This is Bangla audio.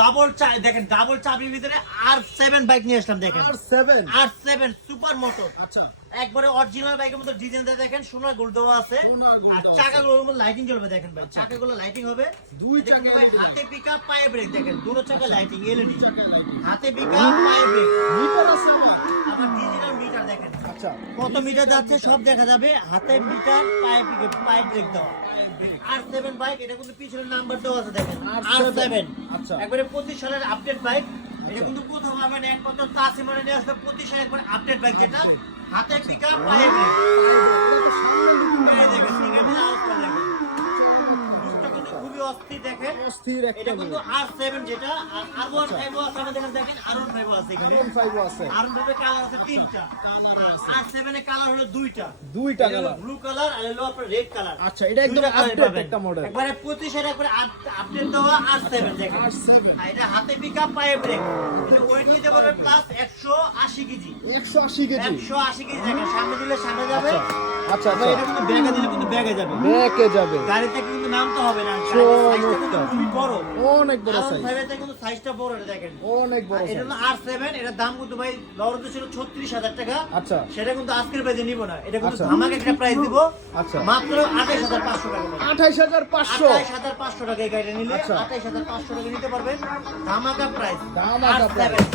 ডাবল দেখেন, ডাবল চাবির ভিতরে R7 বাইক নিয়ে আসলাম। দেখেন R7 সুপার মোটর। আচ্ছা, একবারে অরিজিনাল বাইকের মতো ডিজাইনটা দেখেন, সোনার গোল্ড দেওয়া আছে। আর চাকাগুলোর মধ্যে লাইটিং জ্বলবে দেখেন ভাই, চাকাগুলো লাইটিং হবে। দুই চাকা ভাই হাতে পিকআপ, পায়ে ব্রেক দেখেন, দুটো চাকা লাইটিং এলইডি। চাকা লাইটিং, হাতে পিকআপ, পায়ে ব্রেক, মিটার আছে আমার। আবার ডিজিটাল মিটার দেখেন। আচ্ছা, কত মিটার যাচ্ছে সব দেখা যাবে। হাতে মিটার, পায়ে পিকআপ, পায়ে ব্রেক দেওয়া। R7 বাইক, এটা কিন্তু পিছনের নাম্বার দেওয়া আছে দেখেন R7। আচ্ছা, একবারে 25 সালের আপডেট বাইক। এটা কিন্তু কোথাও পাবেন একমাত্র তাসিমারে নিয়ে আসবে 25 সালের একবার আপডেট বাইক, যেটা হাতে পিকআপ, পায়ে ব্রেক। এই দেখেন সিঙ্গেল আউটকাম দেখেন, লুকটা কিন্তু খুবই অস্থির দেখেন। অস্থির একটা এটা কিন্তু R7 যেটা, আর R15 আছে আমাদের এখানে দেখেন, R15 আছে এখানে। R15 আছে। R15 এর কালার আছে তিনটা, R7 এর কালার হলো দুইটা কালার। ব্লু কালার আর হলো আপনার রেড কালার। আচ্ছা, এটা একদম আপডেট একটা মডেল। একবারে 25 এর একবারে আপডেট দেওয়া R7 দেখেন। R7 আর এটা হাতে পিকআপ, পায়ে ব্রেক। এটা ওয়েট নিতে পারবে প্লাস 180 কেজি। 180 কেজি। 180 কেজি দেখেন, সামনে দিলে সামনে যাবে। আচ্ছা, আবার এটা কিন্তু ব্যাগে দিলে কিন্তু ব্যাগে যাবে। ব্যাকে যাবে। গাড়িতে কিন্তু নামতে হবে না। চমৎকার। সাইজটা খুবই বড়, অনেক বড় সাইজ। R15 কিন্তু সাইজটা বড়, এটা দেখেন অনেক বড় এটা সাইজ। হলো R7। এটার দাম কিন্তু ভাই লড়তে ছিল 36,000 টাকা। আচ্ছা, সেটা কিন্তু আজকের প্রাইসে নিব না, এটা কিন্তু আচ্ছা। ধামাকা একটা প্রাইস দিব। আচ্ছা, মাত্র 28,500 টাকা। 28500। 28,500 টাকা এই গাড়িটা নিলে আচ্ছা। 28,500 টাকা নিতে পারবেন। ধামাকা প্রাইস ধামাকা R7। প্রাইস।